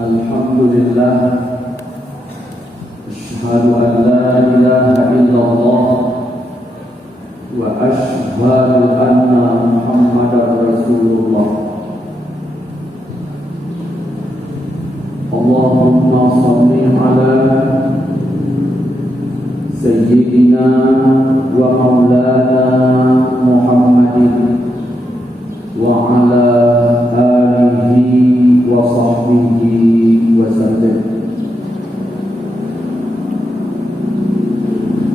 Alhamdulillah, asyhadu an la ilaha illallah wa asyhadu anna Muhammadar Rasulullah. Allahumma shalli ala sayyidina wa maulana Muhammadin wa ala alihi wa sahbihi wa sallam.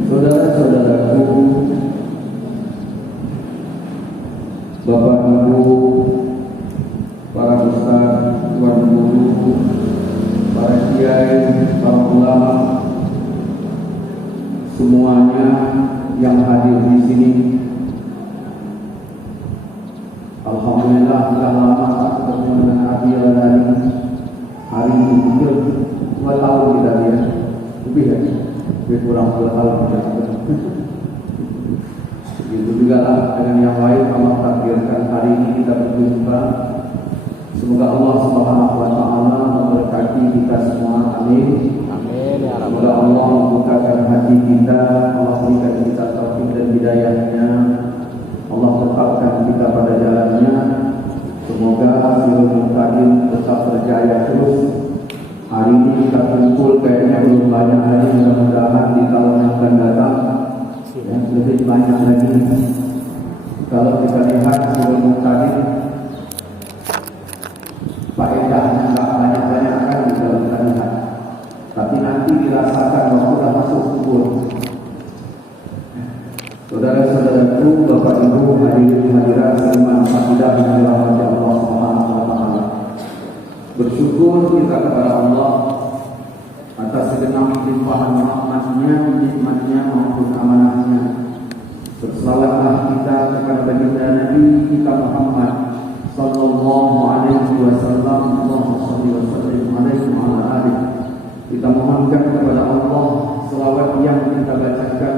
Saudara-saudaraku, Bapak Ibu, para ustaz, tuan guru, para kiai, para ulama, semuanya yang hadir di sini. Alhamdulillah, sudah lama ketemu dengan Abi Al-Dani. Hari ini juga 2 tahun kita lihat, lebih ya, lebih kurang 2 tahun kita. Begitu juga lah dengan yang lain. Allah takdirkan hari ini kita berjumpa. Semoga Allah Subhanahu Wa Taala memberkati kita semua. Amin. Amin. Semoga Allah membukakan hati kita, Allah berikan kita taufik dan hidayahnya. Allah tetapkan kita pada jalannya. Semoga Sirul Muqtadim tetap berjaya terus. Hari ini kita kumpul kayaknya belum banyak lagi, mudah-mudahan di tahun yang akan datang ya, lebih banyak lagi. Kalau kita lihat Sirul Muqtadim, faedahnya nggak banyak-banyak kan kalau kita lihat, tapi nanti dirasakan waktu sudah masuk kubur. Saudara-saudaraku, Bapak Ibu, hadirin hadirat seiman fadilah yang dirahmati Allah Subhanahu wa taala. Bersyukur kita kepada Allah atas segenap limpahan rahmat-Nya, nikmat-Nya maupun amanah-Nya. Bersalawatlah kita kepada baginda Nabi kita Muhammad sallallahu alaihi wasallam. Allahumma shalli wa sallim alaihi wa ala alihi. Kita mohonkan kepada Allah selawat yang kita bacakan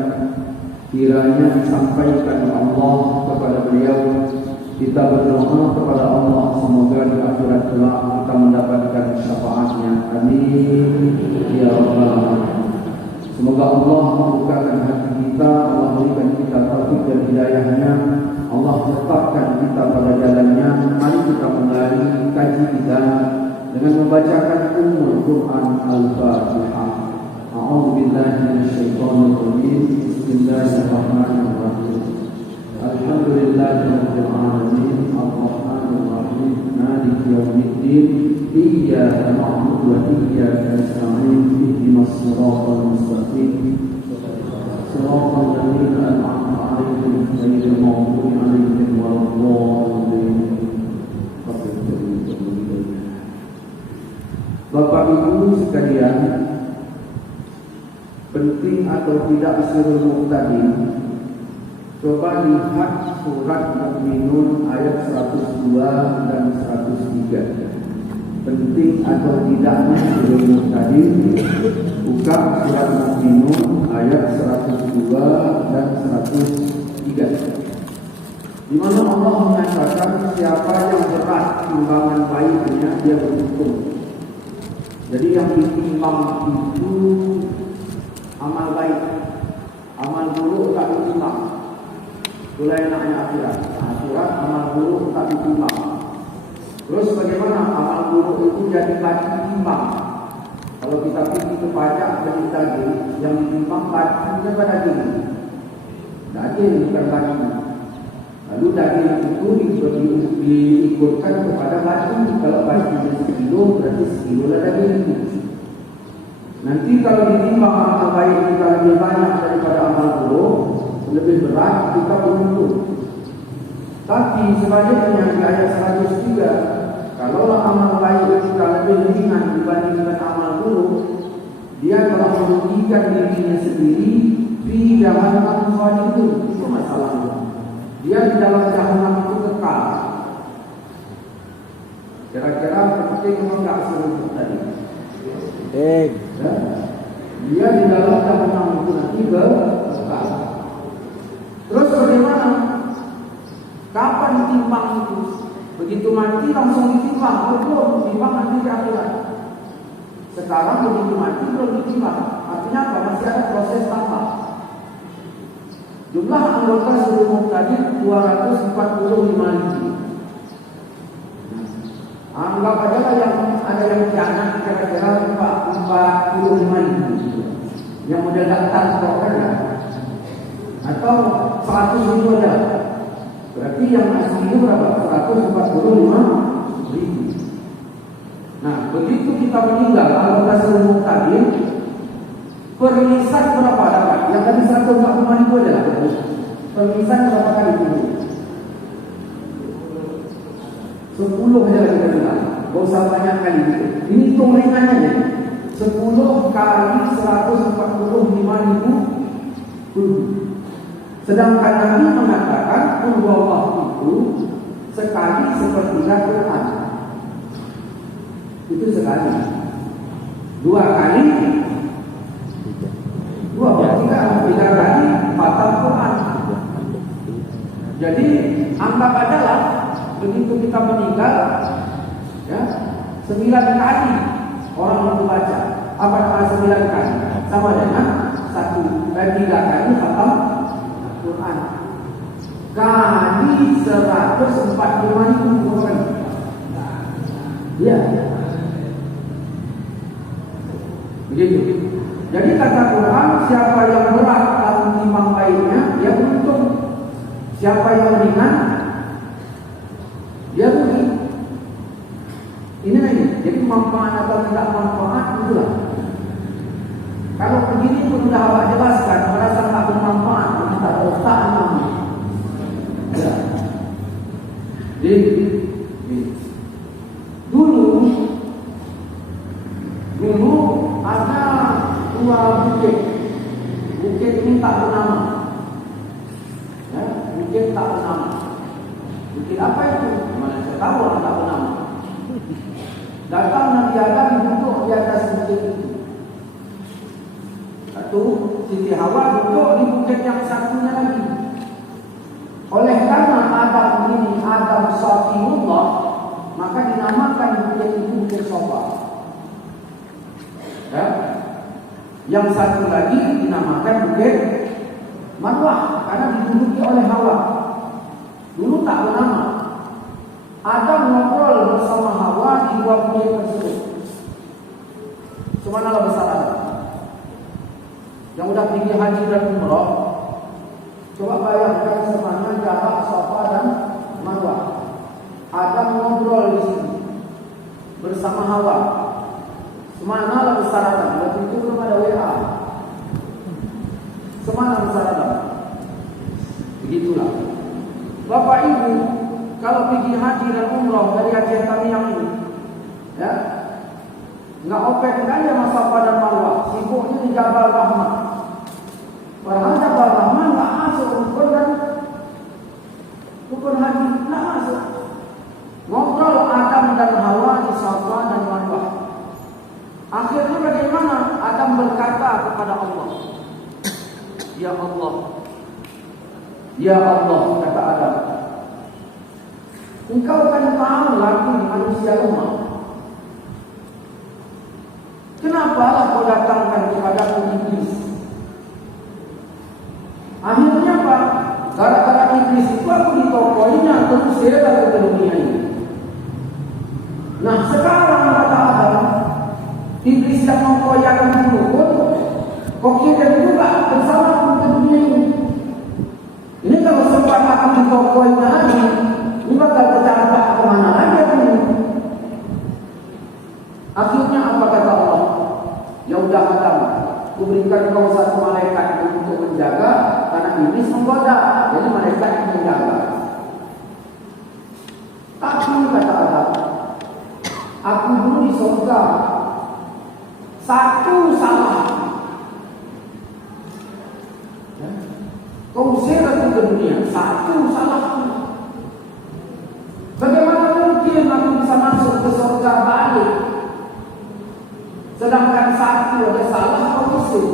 kiranya disampaikan Allah kepada beliau. Kita berdoa kepada Allah semoga di akhirat kelak kita mendapatkan syafaatnya. Amin ya rabbal alamin. Semoga Allah membukakan hati kita, Allah berikan kita taufik dan hidayahnya, Allah tetapkan kita pada jalannya. Mari kita kembali kaji kita dengan membacakan Ummul Quran Al-Fatihah. A'udzu billahi minasyaitonir rajim. Bismillahirrahmanirrahim. Alhamdulillahirabbil alamin, arrahmanir rahim, maliki yaumiddin, iyyaka na'budu wa iyyaka nasta'in, ihdinas siratal mustaqim, siratal ladzina an'amta 'alaihim ghairil maghdubi 'alaihim waladdallin. Bapak Ibu sekalian, penting atau tidak Sirul Muqtadim, coba lihat surat Mukminun ayat 102 dan 103. Penting atau tidaknya Sirul Muqtadim, buka surat Mukminun ayat 102 dan 103, di mana Allah mengatakan siapa yang berat timbangan baiknya dia beruntung. Jadi yang ditimbang itu amal baik, amal buruk tak ditimbang. Itulah enaknya akhirat. Akhirat amal buruk tak ditimbang. Terus bagaimana amal buruk itu jadi baju timbang? Kalau kita pergi ke pajak beli daging, yang ditimbang bajunya pada daging. Daging bukan baju. Lalu daging itu diikutkan kepada baju. Kalau bajunya 1 kilo, berarti 1 kilo lah daging itu. Nanti kalau ditimbang amal baik kita lebih banyak daripada amal buruk, lebih berat, kita beruntung. Tapi sebaliknya di ayat 103, kalau amal baik kita lebih ringan dibandingkan amal buruk, dia telah merugikan dirinya sendiri di jahannam khalidun. Itu masalahnya. Dia di dalam jahannam itu kekal. Kira-kira penting enggak Sirul tadi? Ya. Dia di dalam jahannam itu nanti kekal. Terus bagaimana? Kapan timbang itu? Begitu mati langsung ditimbang, belum ditimbang nanti di akhirat. Sekarang begitu mati belum ditimbang. Artinya apa? Masih ada proses tambah. Jumlah anggota Surul Muqtadir 245.000. Anggap aja lah yang ada yang kianat kira-kira 45.000 yang model daftar proker ya. Atau 100.000 aja. Berarti yang asli itu berapa? 145.000. Nah, begitu kita meninggal anggota Surul Muqtadir, permisan berapa dapat? Yang tadi 145.000 aja lah. Permisan berapa kali itu? 10 aja lah kita bilang. Gak usah banyak kali gitu. Ini hitung ringannya aja. 10 kali 145.000 sedangkan Nabi mengatakan Allah itu sekali sepertiga Quran. Itu sekali. 2 kali 3 kali khatam Quran. Jadi anggap aja lah begitu kita meninggal ya 9 kali orang membaca. Apa nama 9 kali? Sama dengan 3 kali khatam Quran. Kali 145.000 orang. Ya. Begitu. Jadi kata Quran, siapa yang berat dalam timbang baiknya, dia beruntung. Siapa yang ringan, dia rugi. Ini. Jadi manfaat atau tidak manfaat itulah. Kalau begini pun sudah awak jelaskan, merasa tak bermanfaat, kita otak namanya. Ya. Jadi dulu ada 2 bukit. Bukit ini tak bernama. Ya, bukit tak bernama. Bukit apa itu? Mana saya tahu orang tak bernama. Datang Nabi Adam duduk di atas bukit itu. Satu, Siti Hawa duduk di bukit yang satunya lagi. Oleh karena Adam ini Adam Safiullah, maka dinamakan bukit itu bukit Sofa. Ya. Yang satu lagi dinamakan bukit Marwah karena diduduki oleh Hawa. Dulu tak bernama. Adam ngobrol bersama Hawa di 2 bukit tersebut. Subhanallah besar Adam. Yang udah pergi haji dan umrah, coba bayangkan semana jarak Safa dan Marwah. Adam ngobrol di sini bersama Hawa. Semana lah besar Adam. Waktu itu belum ada WA. Semana besar Adam. Begitulah. Bapak Ibu, kalau pergi haji dan umrah dari Aceh kami yang ini, ya, nggak opek aja sama Safa dan Marwah. Sibuknya di Jabal Rahmah. Padahal Jabal Rahmah nggak masuk rukun haji, nggak masuk. Ngobrol Adam dan Hawa di Safa dan Marwah. Akhirnya bagaimana? Adam berkata kepada Allah, Ya Allah, Ya Allah, kata Adam, Engkau kan tahu lagu manusia lemah. Kenapalah kau datangkan kepada iblis? Akhirnya apa? Gara-gara iblis itu aku ditokoinya terusir ke dunia ini. Nah sekarang kata Adam, iblis yang mengkoyakan dulu pun kok kita juga bersama ke dunia ini. Ini kalau sempat aku ditokoinya lagi, ini bakal tercampak kemana lagi aku ini. Akhirnya apa kata Allah? Ya udah Adam, kuberikan kau satu malaikat untuk menjaga, karena iblis menggoda, jadi malaikat yang menjaga. Tapi kata Adam, aku dulu di surga, satu salah, kau usir aku ke dunia, satu salah. Bagaimana mungkin aku bisa masuk ke surga balik? Sedangkan satu ada salah kau usir.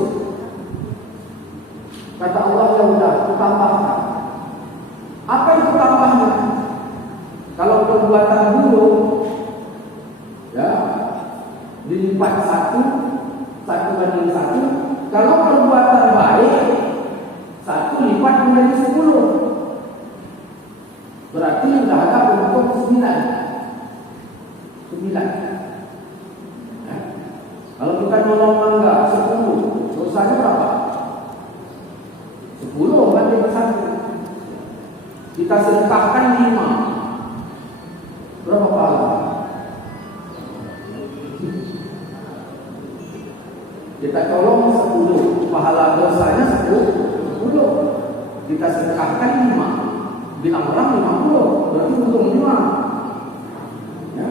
Kata Allah, ya udah, aku tambahkan. Apa itu tambahnya? Kalau perbuatan dulu, ya, dilipat satu banding satu. Kalau perbuatan baik, satu lipat menjadi 10. Berarti sudah ada untuk 9. Ya. Kalau kita nolong mangga 10, dosanya berapa? 10 banding 1. Kita sedekahkan 5. Berapa pahala? Kita tolong 10, pahala dosanya 10. Kita sedekahkan 5. Bilang orang 50, berarti untung 5. Ya.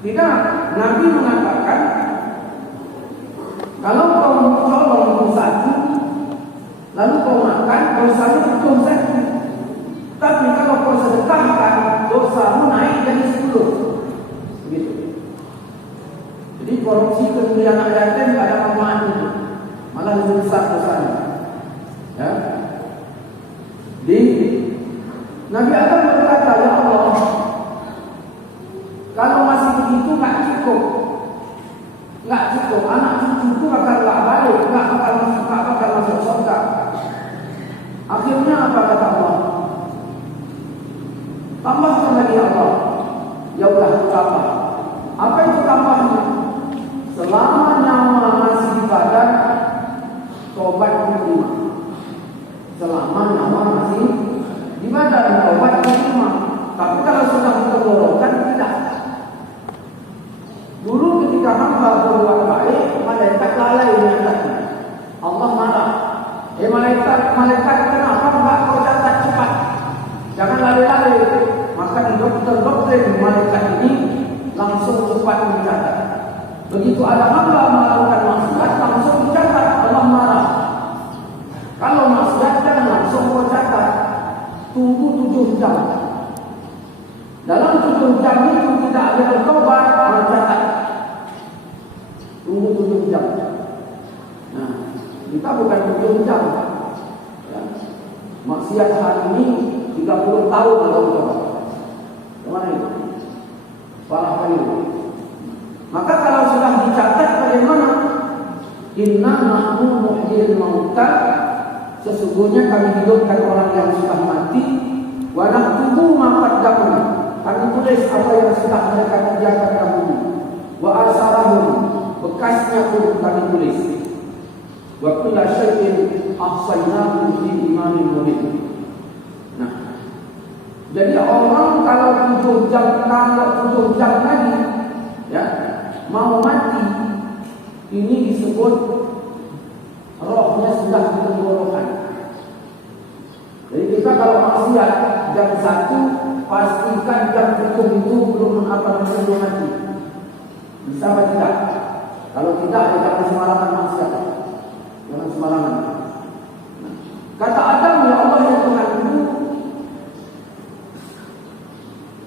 Tidak, Nabi mengatakan kalau kau tolong 1, lalu kau makan, dosanya untung 1. Tapi kalau kau sedekahkan, dosamu naik jadi 10. Begitu. Jadi korupsi kemudian anak yatim tidak ada manfaat itu, malah lebih besar dosanya. Ya. Di Nabi Adam berkata, ya Allah, kalau masih begitu nggak cukup, anak cucuku akan nggak balik, nggak akan masuk surga. Akhirnya apa kata Allah? Tambahkan lagi Allah. Ya udah tambah. Apa itu tambahnya? Selama nyawa masih di badan, tobat diterima. Selama nyawa masih di badan, tobat diterima. Tapi kalau sudah tenggorokan, tidak. Dulu ketika hamba berbuat baik, malaikat lalai menyatakan, Allah marah. Malaikat kenapa enggak kau catat cepat? Jangan lari-lari. Maka di doktrin malaikat ini langsung cepat mencatat. Begitu ada hamba melakukan maksiat, langsung dicatat, Allah marah. Kalau maksiat jangan langsung kau catat, tunggu 7 jam. Dalam 7 jam itu tidak ada bertobat, mencatat. Tunggu 7 jam. Nah, kita bukan 7 jam. Ya. Maksiat hari ini 30 tahun kalau bertobat. Mana itu? Parah kali. Maka kalau sudah dicatat bagaimana? Inna nahnu muhyil mauta, sesungguhnya kami hidupkan orang yang sudah mati. Wa naktubu ma qaddamu, kami tulis apa yang sudah mereka kerjakan dahulu. Wa asarahum, bekasnya pun kami tulis. Wa kullu syai'in ahsaynahu fi imamin mubin. Nah, jadi orang kalau 7 jam lagi, ya, mau mati, ini disebut rohnya sudah ditenggorokan. Jadi kita kalau maksiat jam 1, pastikan jam itu belum belum mati. Bisa atau tidak? Kalau tidak, ya jangan sembarangan maksiat. Jangan sembarangan. Kata Adam, ya Allah ya Tuhanku,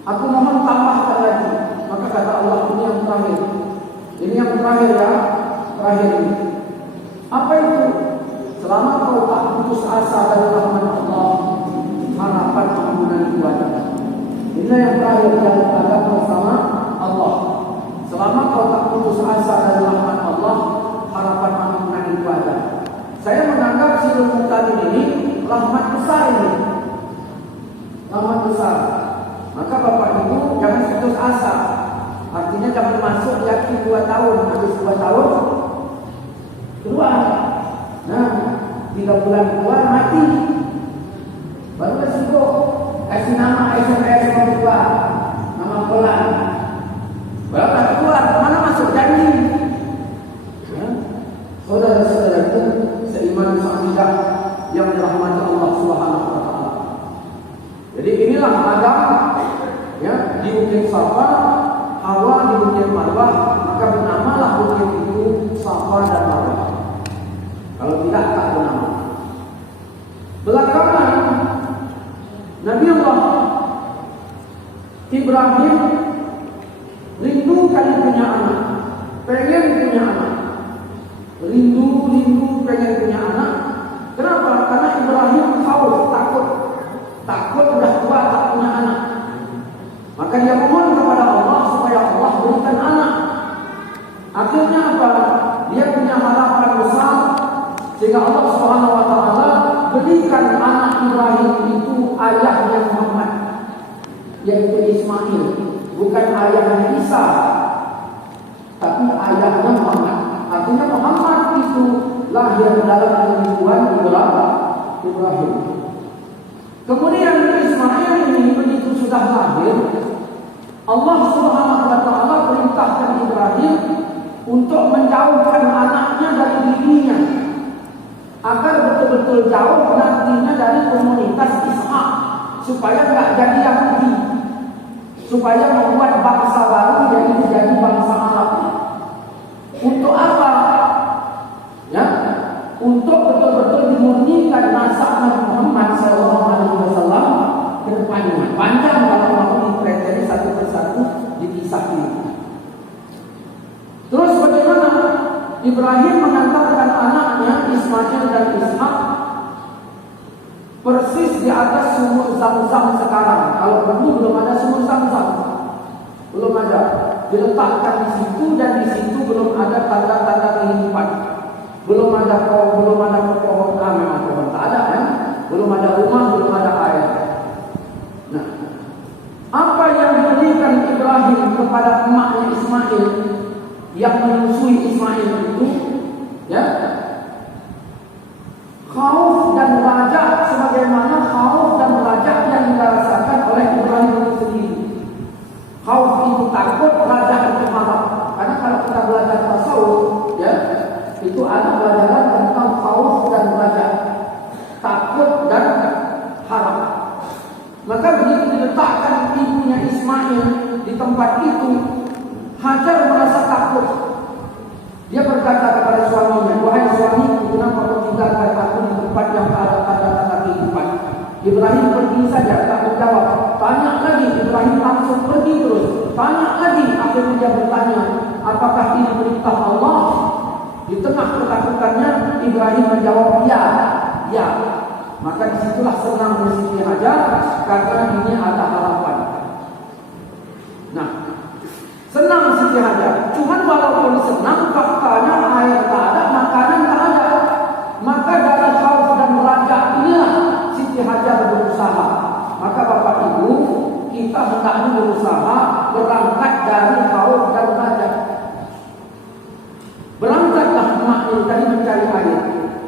aku mohon tambahkan lagi. Maka kata Allah, ini yang terakhir. Ini yang terakhir ya. Terakhir ini. Apa itu? Selama kau tak putus asa dari rahmat Allah, harapan ampunan ibadah. Ini yang terakhir yang ada bersama Allah. Selama kau tak putus asa dari rahmat Allah, harapan ampunan ibadah. Saya menganggap Sirul Muqtadim ini rahmat besar ini. Rahmat besar. Maka Bapak Ibu jangan putus asa. Artinya jangan masuk yakin 2 tahun, habis 2 tahun keluar. Nah, 3 bulan keluar mati. Baru sibuk kasih nama SMS yang kedua, nama pelan. Baru tak keluar, mana masuk janji. Ya. Saudara-saudaraku seiman seidah yang dirahmati Allah Subhanahu wa taala. Jadi inilah Adam, ya, di Bukit Safa, Hawa di Bukit Marwah, maka bernamalah bukit itu Safa dan Marwah. Kalau tidak, tak bernama. Belakangan Nabi Allah Ibrahim rindu kali punya anak, pengen punya anak, rindu pengen punya anak. Kenapa? Karena Ibrahim takut udah tua tak punya anak. Maka dia mohon kepada Allah supaya Allah berikan anak. Sehingga Allah Subhanahu wa taala berikan anak Ibrahim itu ayahnya Muhammad, yaitu Ismail, bukan ayahnya Isa, tapi ayahnya Muhammad. Artinya Muhammad itu lahir dalam kehidupan Ibrahim. Kemudian Ismail ini begitu sudah lahir, Allah Subhanahu wa taala perintahkan Ibrahim untuk menjauhkan anaknya dari dirinya, agar betul-betul jauh nantinya dari komunitas Ishak, supaya nggak jadi Yahudi, supaya membuat bangsa baru yaitu jadi bangsa Arab. Untuk apa? Ya, untuk betul-betul dimurnikan nasab Nabi Muhammad SAW ke depannya. Panjang kalau mau dipelajari satu persatu dikisah ini. Terus bagaimana Ibrahim mengantarkan anaknya Ismail dan Ishak persis di atas sumur Zam-Zam sekarang. Kalau dulu belum ada sumur Zam-Zam, belum ada. Diletakkan di situ, dan di situ belum ada tanda-tanda kehidupan. Belum ada pohon, memang pohon tak ada kan? Belum ada rumah, belum ada air. Nah, apa yang diberikan Ibrahim kepada emaknya Ismail yang menyusui Ismail itu, ya, khauf dan raja, sebagaimana khauf dan raja yang dirasakan oleh Ibrahim itu sendiri. Khauf itu takut, raja itu harap. Karena kalau kita belajar tasawuf, ya, itu ada pelajaran tentang khauf dan raja, takut dan harap. Maka begitu diletakkan ibunya Ismail di tempat itu, Hajar merasa takut. Dia berkata kepada suaminya, "Wahai suamiku, kenapa kau tinggalkan aku di tempat yang tak ada tanda-tanda kehidupan?" Ibrahim pergi saja, tak menjawab. Tanya lagi, Ibrahim langsung pergi terus. Tanya lagi, akhirnya dia bertanya, "Apakah ini perintah Allah?" Di tengah ketakutannya, Ibrahim menjawab, "Ya, ya." Maka disitulah senang Siti Hajar, karena ini ada harapan. Nah, senang Siti Hajar. Cuman walaupun senang, faktanya air tak ada, makanan tak ada. Maka dari khauf dan raja inilah Siti Hajar berusaha. Maka Bapak Ibu, kita hendaknya berusaha berangkat dari khauf dan raja. Berangkatlah emaknya tadi mencari air.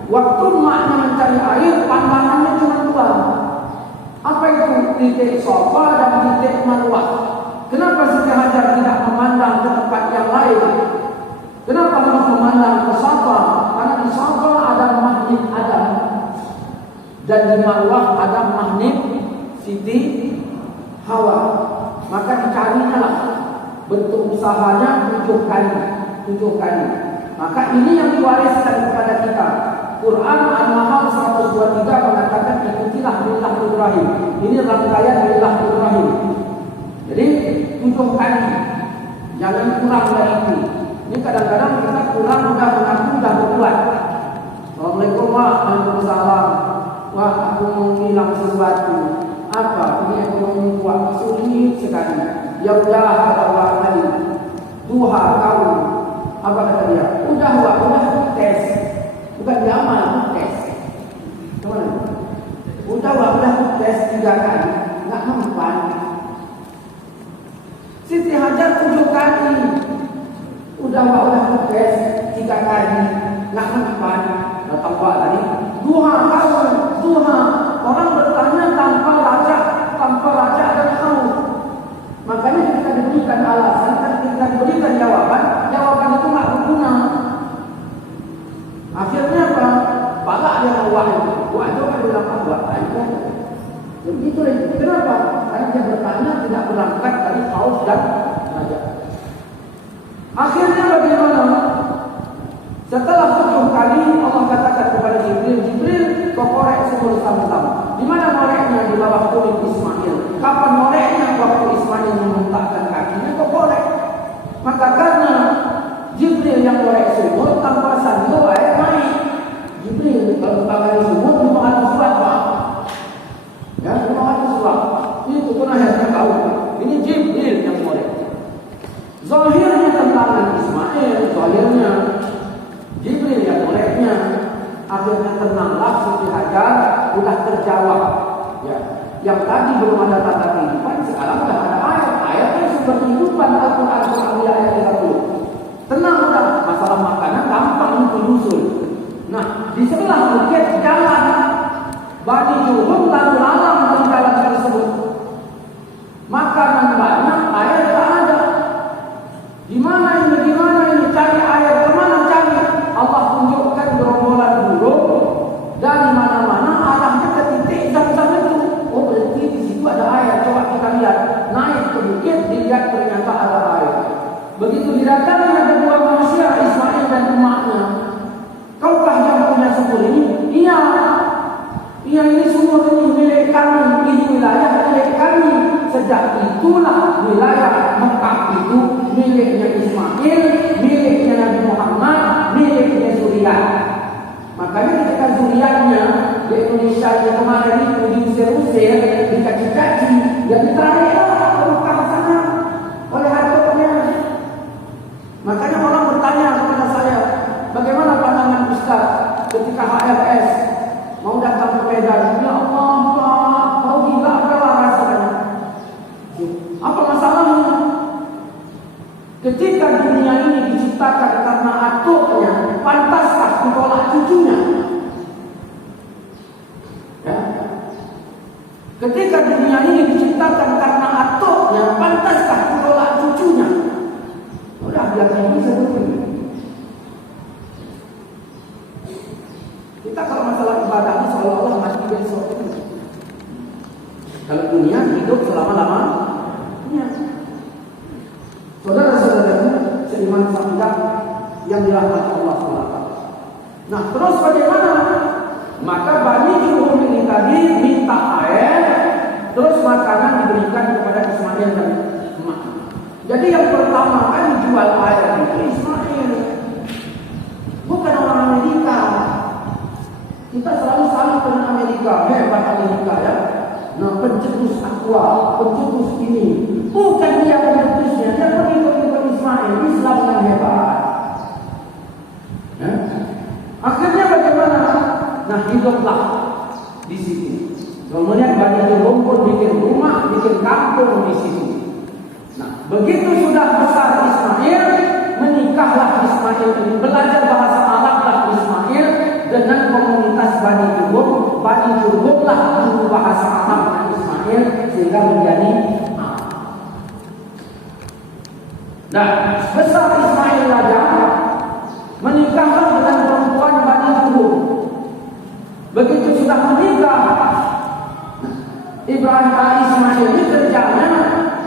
Waktu emaknya mencari air, pandangannya cuma dua. Apa itu? Titik Safa dan titik Marwah. Kenapa Siti Hajar tidak memandang ke tempat yang lain? Kenapa harus memandang ke Safa? Karena di Safa ada magnet Adam, dan di Marwah ada magnet Siti Hawa. Maka dicarinya lah. Bentuk usahanya 7 kali. Maka ini yang diwariskan kepada kita. Quran An-Nahl 123 mengatakan ikutilah milah Ibrahim. Ini rangkaian milah Ibrahim. Jadi 7 kali. Jangan kurang dari itu. Ini kadang-kadang kita kurang udah mengaku dah berbuat. Assalamualaikum warahmatullahi. Wah, aku mau bilang sesuatu. Apa? Ini ekonomi buat sulit sekali. Ya udah kata tadi. Duha kau. Apa kata dia? Udah tes. Bukan diamal, tes. Kemana? Udah tes 3 kali. Nggak mempan. Siti Hajar 7 kali. Udah tes 3 kali. Nggak mempan. Datang Pak tadi. Duha. Orang bertanya tanpa raja dan kau. Makanya kita diberikan alasan, dan kita diberikan jawaban itu nggak berguna. Akhirnya apa? Balak dia mewahyu. Wahyu kan bilang buat aja. Begitu lagi. Kenapa? Karena dia bertanya tidak berangkat dari khauf dan raja. Akhirnya bagaimana? Setelah 7 kali Allah katakan kepada Jibril, kau korek sumur Zam-Zam. Di mana koreknya? Di bawah kulit Ismail. Kapan koreknya? Waktu Ismail memuntahkan kakinya, kau korek. Maka karena Jibril yang korek sumur, tanpa sandu air naik. Jibril kalau tangan sumur 500 watt, Pak. Ya, 500 watt. Itu pun akhirnya tahu. Ini Jibril yang korek. Zahirnya tentangan Ismail, zahirnya Jibril yang koreknya. terjawab. Ya, yang tadi belum ada tanda kehidupan, sekarang sudah ada ayat. Ayatnya sumber kehidupan Al-Quran surah ayat 30. Tenang udah, masalah makanan gampang untuk nyusul. Nah, di sebelah bukit jalan Bani Jurhum lalu lalang di jalan tersebut. Makanan banyak, air tak ada. Gimana ini? Cari air, kemana cari? Allah tunjukkan gerombolan burung dari mana-mana arahnya ke titik Zam-Zam itu. Oh, berarti di situ ada air. Coba kita lihat. Naik ke bukit, dilihat ternyata ada air. Begitu didatangi ada dua manusia, Ismail dan emaknya. Kaukah yang punya sumur ini? Iya, ini sumur ini milik kami. Ini wilayah milik kami. Sejak itulah wilayah Mekah itu miliknya Ismail, miliknya Nabi Muhammad, miliknya Zuriyat. Makanya ketika Zuriyatnya di Indonesia yang kemarin itu diusir-usir, dicaci-caci, ya ditariklah ke Mekah sana oleh hartanya. Makanya orang bertanya kepada saya, bagaimana pandangan Ustaz ketika HRS mau datang ke Medan? Ya Allah, Pak, kau gila adalah rasanya. Apa masalahnya? Ketika dunia ini diciptakan karena atuknya, pantaskah ditolak cucunya? Ya. Ketika dunia ini diciptakan karena atuknya, pantaskah ditolak cucunya? Udah biar bisa begini. Kita kalau masalah ibadah ini seolah-olah mati besok. Kalau dunia hidup selama-lamanya. Saudara-saudara seiman sabda yang dirahmati Allah SWT. Nah, terus bagaimana? Maka Bani Jurhum ini tadi minta air, terus makanan diberikan kepada Ismail dan emak. Jadi yang pertama kan dijual air itu Ismail, bukan orang Amerika. Kita selalu salut dengan Amerika, hebat Amerika ya. Nah, pencetus aqua, pencetus ini, bukan dia pencetusnya, dia pengikut Ismail, Islam yang hebat. Ya? Akhirnya bagaimana? Nah, hiduplah di situ. Kemudian Bani Jurhum pun bikin rumah, bikin kampung di situ. Nah, begitu sudah besar Ismail, menikahlah Ismail ini, belajar bahasa Arablah Ismail dengan komunitas Bani Jurhum. Bani Jurhumlah guru bahasa Arab Ismail sehingga menjadi nah, besar Ismail raja, menikahlah dengan perempuan Bani Jurhum. Begitu sudah menikah, Ibrahim Ismail ini kerjanya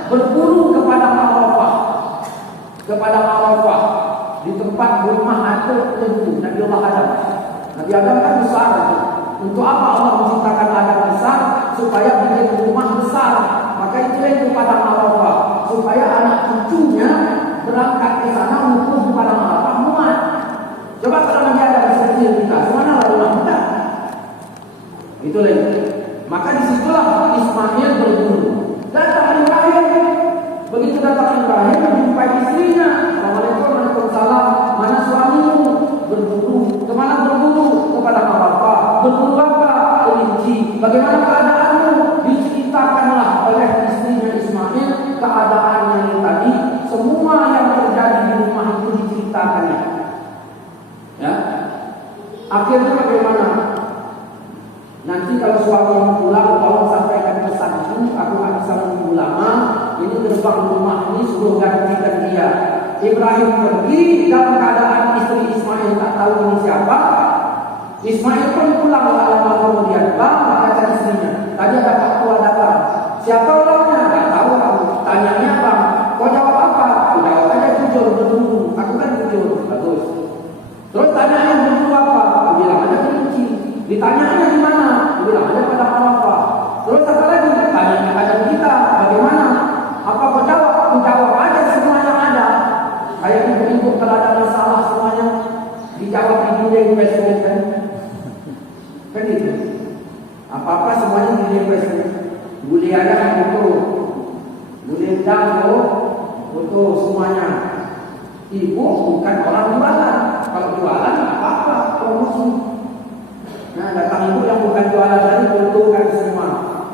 berburu kepada Arafah di tempat rumah atuk tentu Nabi Allah Adam. Nabi Adam kan besar itu. Untuk apa Allah menciptakan Adam besar? Supaya bikin rumah besar. Maka itu yang kepada Arafah, supaya anak cucunya berangkat ke sana untuk kepada Arafah muat. Coba kalau Nabi Adam kecil kita, semana lah rumah kita. Itu lagi. Maka disitulah Ismail berburu. Datang Ibrahim. Begitu datang Ibrahim, menjumpai istrinya. Assalamualaikum, Waalaikumsalam. Mana suamimu? Berburu. Kemana berburu? Kepada Arafah. Berburu apa? Kelinci. Bagaimana keadaanmu? Diceritakanlah oleh istrinya Ismail keadaannya yang tadi. Semua yang terjadi di rumah itu diceritakannya. Ya. Akhirnya bagaimana? Nanti kalau suami pulang, tolong sampaikan pesanku. Aku tak bisa menunggu lama. Ini gerbang rumah ini suruh gantikan dia. Ibrahim pergi dalam keadaan istri Ismail tak tahu ini siapa. Ismail pun pulang lama kemudian. Bang, kata istrinya, tadi ada Pak Tua datang. Siapa orangnya? Tak tahu aku. Tanyanya bang, kau jawab apa? Aku jawab aja jujur, berburu. Aku kan jujur, bagus. Terus tanyanya berburu apa? Aku bilang ada kelinci. Ditanyanya di mana? Aku bilang ada pada Arafah. Terus apa lagi? Tanyanya ada kita. Bagaimana? Apa kau jawab? Aku jawab aja semua yang ada. Kayak ibu-ibu kalau ada masalah semuanya dijawab di dunia Facebook kan? Kan itu. Apa-apa semuanya di dunia Facebook. Boleh ada foto, boleh jangkau foto semuanya. Ibu bukan orang jualan. Kalau jualan apa-apa promosi. Nah, datang ibu yang bukan jualan tadi kumpulkan semua.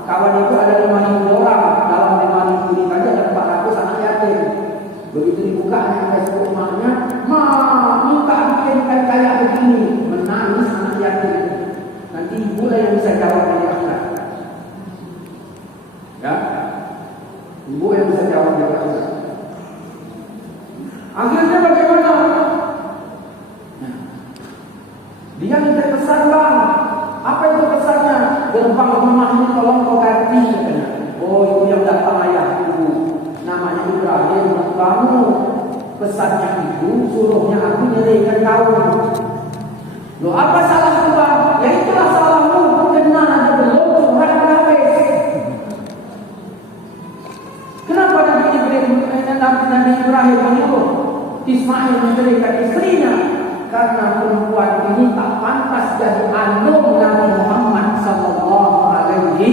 Kawan itu ada 5.000 orang, dalam 5.000 ini saja ada 400 anak yatim. Begitu dibuka Facebook rumahnya, ma minta bikinkan kayak begini, menangis anak yatim. Nanti ibu lah yang bisa jawab di akhirat. Ya, ibu yang bisa jawab di akhirat. Akhirnya bagaimana? Nah, dia minta pesan, bang. Apa itu pesannya? Gerbang rumah ini tolong kau ganti. Oh, itu yang datang ayah ibu. Namanya Ibrahim. Kamu pesannya ibu, suruhnya aku nyerikan kau. Loh, apa salahku, bang? Ya itulah salahmu. Kena aja belum surat habis. Kenapa Nabi Ibrahim menyuruh Ismail menceraikan istrinya? Karena perempuan ini tak pantas jadi andung Nabi Muhammad sallallahu alaihi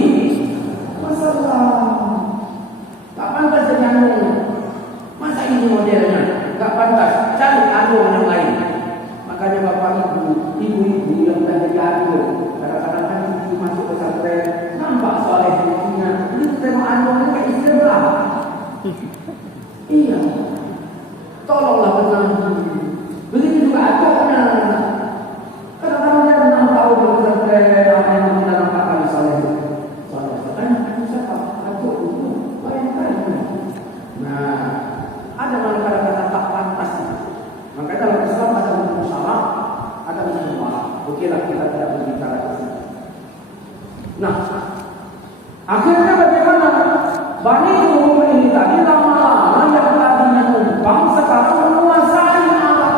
wasallam. Tak pantas jadi andungnya. Masa ini modelnya? Tak pantas. Cari andung yang lain. Makanya bapak ibu-ibu yang sudah jadi andung, kadang-kadang kan ibu masuk ke pesantren, nampak soleh ibunya. Ini terima andungnya ke istri belah. Iya. Tolonglah benar. Begitu juga aduknya. Kadang-kadang dia benar tahu benar-benar apa yang kita nampak kali soleh. Kan siapa? Aduk itu bayangkan. Nah, ada yang kadang-kadang tak pantas. Makanya dalam Islam ada hukum salah, ada hukum maaf. Okeylah kita tidak berbicara di sini. Nah, akhirnya bagaimana? Bani Juhum ini tadi lama-lama yang tadinya numpang sekarang menguasai Arab,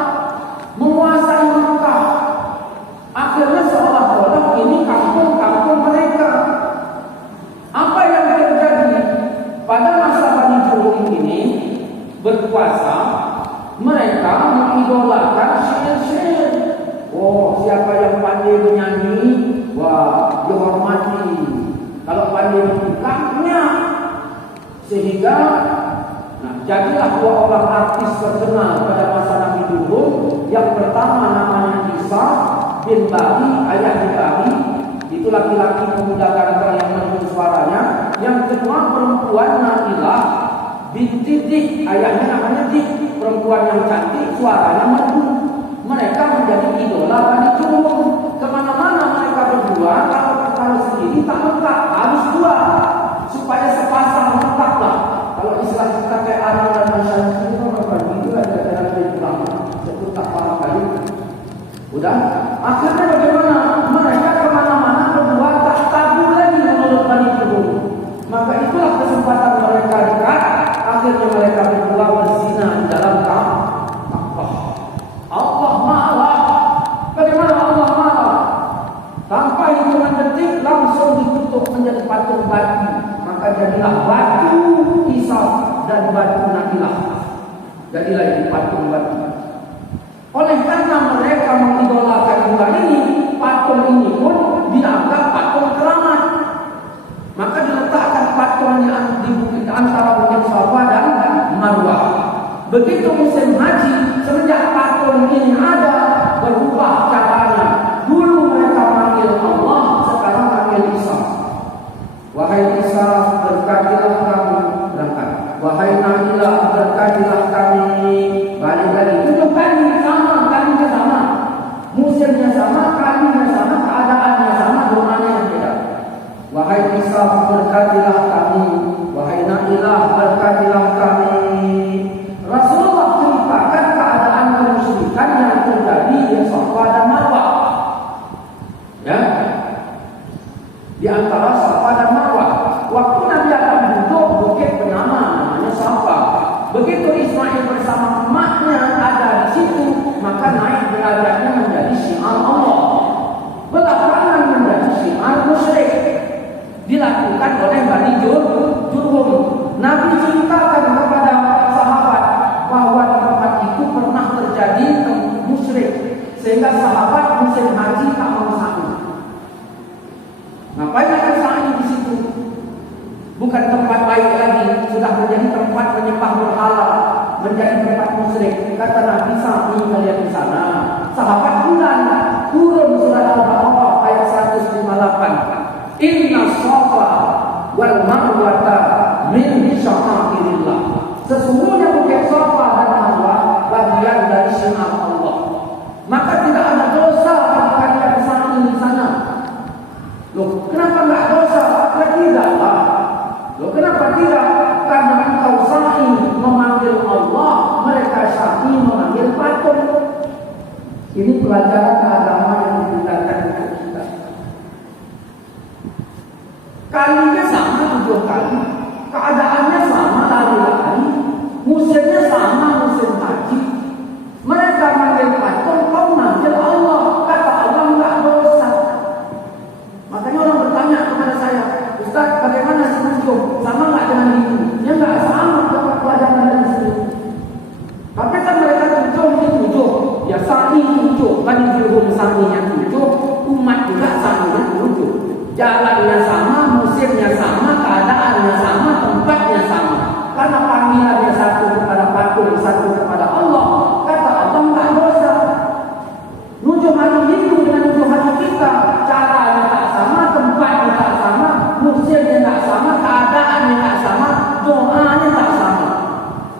menguasai Makkah. Akhirnya seolah-olah ini kampung-kampung mereka. Apa yang terjadi pada masa Bani Juhum ini berkuasa? Mereka mengidolakan syair-syair. Oh, siapa yang pandai menyanyi, wah, dihormati. Kalau pandai menyanyinya, sehingga jadilah dua orang artis terkenal pada masa Nabi Juhum. Yang pertama namanya Isa bin Bahi, ayah Bahi. Itu laki-laki pemuda ganteng yang merdu suaranya. Yang kedua perempuan Nailah binti Dik, ayahnya namanya Dik. Perempuan yang cantik, suaranya merdu. Mereka menjadi idola Bani Juhum. Kemana-mana mereka berdua, kalau sendiri tak lengkap, harus dua supaya sepasang lengkap lah. Kalau istilah kita kayak Ari dan Masyarakat itu berbagi itu ada dalam Islam. Sebut tak paham kali. Udah. Akhirnya bagaimana? Mereka kemana-mana berdua tak tabu lagi menurut Bani Juhum. Maka itulah kesempatan mereka dekat. Akhirnya mereka berdua berzina di dalam Ka'bah. Allah marah. Bagaimana Allah marah? Tanpa hitungan detik langsung ditutup menjadi patung batu. Maka jadilah batu Isa dan batu Nailah. Jadilah ini patung batu. Oleh karena mereka mengidolakan bulan ini, patung ini pun dianggap patung keramat. Maka diletakkan patungnya di bukit antara Bukit Safa dan Marwah. Begitu musim haji, semenjak patung ini ada, berubah caranya. Dulu mereka panggil Allah, sekarang panggil Isa. Wahai Isa, berkatilah kami, berangkat. Wahai Nailah, berkatilah kami. Balik lagi, tujuh kali sama, kalinya sama. Musimnya sama, kalinya sama, keadaannya sama, doanya yang beda. Wahai Isa, berkatilah kami. Wahai Nailah, berkatilah kami. Rasulullah ceritakan keadaan kemusyrikan yang terjadi di Safa dan Marwah. Ya, di antara Safa dan Marwah. Waktu Nabi akan duduk bukit bernama namanya Safa. Begitu Ismail bersama emaknya ada di situ, maka naik derajatnya menjadi syiar Allah. Belakangan menjadi syiar musyrik. Dilakukan oleh Bani Juhum. Nabi ceritakan kepada sahabat bahwa di tempat itu pernah terjadi musyrik, sehingga sahabat musim haji tak mau sa'i. Ngapain akan sa'i di situ? Bukan tempat baik lagi, sudah menjadi tempat menyembah berhala, menjadi tempat musyrik. Kata Nabi, sa'i kalian di sana. Sahabat bulan turun surah Al-Baqarah ayat Inna Safa wal Marwata min sya'airillah. Sesungguhnya bukit Safa dan Marwah bagian dari syiar Allah. Maka tidak ada dosa bagi kalian sa'i di sana. Loh, kenapa enggak dosa? Tidaklah. Loh, kenapa tidak? Karena engkau sa'i memanggil Allah, mereka sa'i memanggil patung. Ini pelajaran agama yang ditinggalkan untuk kita. Kalinya sama 7 kali, keadaannya sama lari-lari, musimnya sama musim haji. Mereka manggil patung, kau manggil Allah. Kata Allah enggak dosa. Makanya orang bertanya kepada saya, Ustaz, bagaimana si ujung? Sama enggak dengan itu? Ya enggak sama dapat pelajaran dari sini. Tapi kan mereka tujuh ini tujuh. Ya sa'i tujuh, kan dihukum sa'inya tujuh, umat juga sa'inya tujuh. Jalannya sama, musimnya sama, keadaannya sama, tempatnya sama. Karena panggilannya satu kepada patung, satu kepada Allah. Kata Allah enggak dosa. Nujuh hari Hindu dengan nujuh hari kita, caranya tak sama, tempatnya tak sama, musimnya tak sama, keadaannya tak sama, doanya tak sama.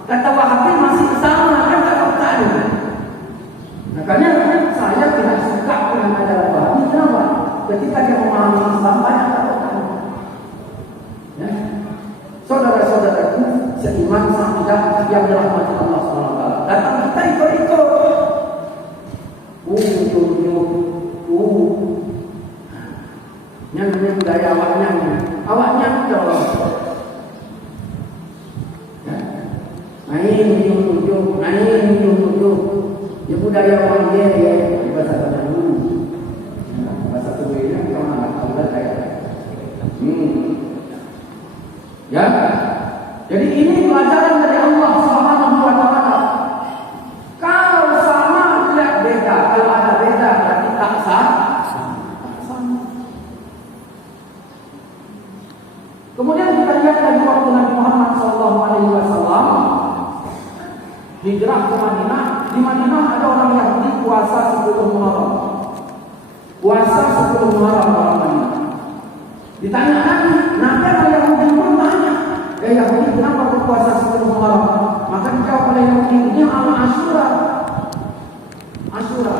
Kata Wahabi masih sama, kan tak bertanya. Makanya saya tidak suka dengan ajaran Wahabi. Kenapa? Ketika dia memahami Islam banyak tak bertanya. Ya. Saudara-saudaraku seiman seidah yang dirahmati Allah SWT, datang kita ikut-ikut. Yang ini budaya awaknya jauh. Main tunjuk, ya budaya orang dia bahasa dulu, bahasa tuanya kalau anak tahu kayak, ya. Jadi ini pelajaran dari Allah Subhanahu Wa Taala. Kalau sama tidak beda, kalau ada beda berarti tak sama. Kemudian kita lihat dari waktu Nabi Muhammad SAW hijrah ke Madinah. Di Madinah ada orang Yahudi puasa 10 Muharram. Puasa 10 Muharram orang Madinah. Ditanya Nabi ada Yahudi pun tanya, Yahudi kenapa berpuasa 10 Muharram? Maka dijawab oleh Yahudi, ini Asyura. Asyura.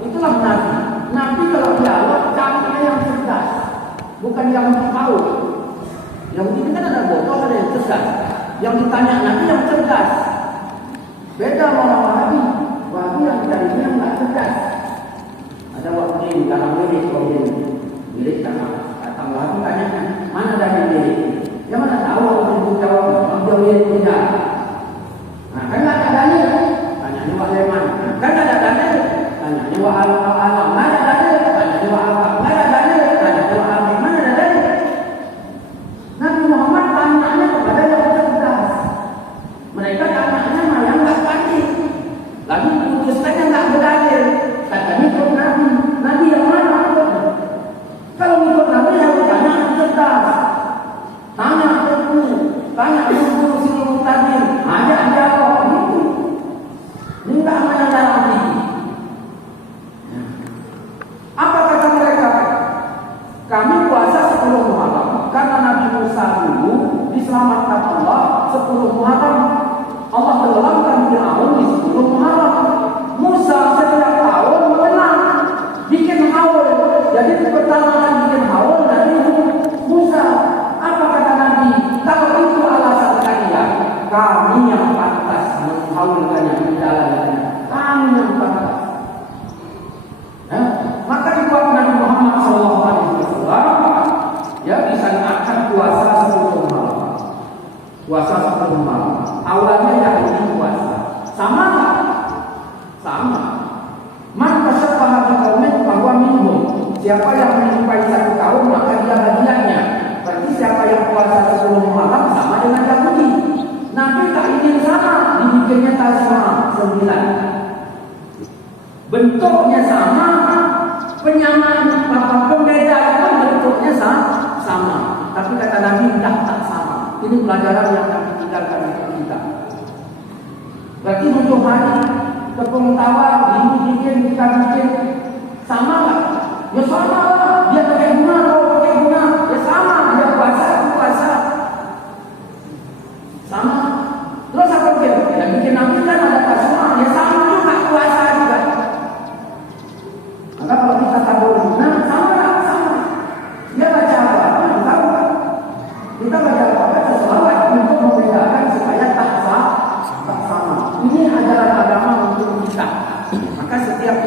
Itulah Nabi. Nabi kalau dialog caranya yang cerdas, bukan yang tahu. Yahudi kan ada bodoh, ada yang cerdas. Yang ditanya Nabi yang cerdas. Beda orang Wahabi. Wahabi yang tadi yang nggak cerdas. Ada waktu ini dalam milik milik kata Wahabi tanya mana ada yang milik? Yang mana tahu untuk jawab dia milik punya. Nah kan nggak ada dalil. Tanya Wah Leman. Kan ada dalil. Tanya Wah Alam. Mana ada dalil? Tanya Wah Alam. Mana ada dalil? Tanya Wah Alam. Mana ada dalil? Nabi Muhammad tanya kepada yang cerdas. Mereka tanya yang nggak pandai. Lalu putuskannya nggak berdalil. Katanya ikut Nabi. Nabi yang mana? Kalau ikut Nabi yang tanya cerdas. Tanya guru sini tadi. Ada jawab itu. Ini nggak mana dalam ini. Apa kata mereka? Kami puasa 10 Muharram karena Nabi Musa dulu diselamatkan Allah 10 Muharram. Allah tenggelamkan Fir'aun di 10 Muharram. Musa setiap tahun menang, bikin haul. Jadi pertama kali bikin haul dari Musa. Apa kata Nabi? Kalau itu alasan kalian, kami yang pantas menghaulkannya, menjalankannya. Kami yang pantas. Maka dibuat Nabi Muhammad SAW disyariatkan puasa 10 malam. Puasa 10 malam. Awalnya Yahudi puasa. Sama tak? Sama. Man tasyabbaha biqaumin fahuwa minhum. Siapa yang menyerupai satu kaum maka dia bagiannya. Berarti siapa yang puasa 10 malam sama dengan Yahudi. Nabi tak ingin sama, dibikinnya tasma 9. Bentuknya sama, penyamaan pembedaan pun bentuknya sama. Tapi kata Nabi tak sama. Ini pelajaran yang kami tinggalkan untuk kita. Berarti 7 hari tepung tawar, bikin kita bikin sama nggak? Ya sama lah. Dia pakai guna, kalau pakai guna,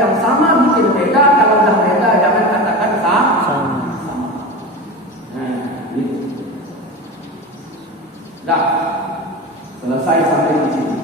yang sama bikin beda, kalau udah beda jangan katakan Sama. sama. Nah, gitu. Dah, selesai sampai di situ.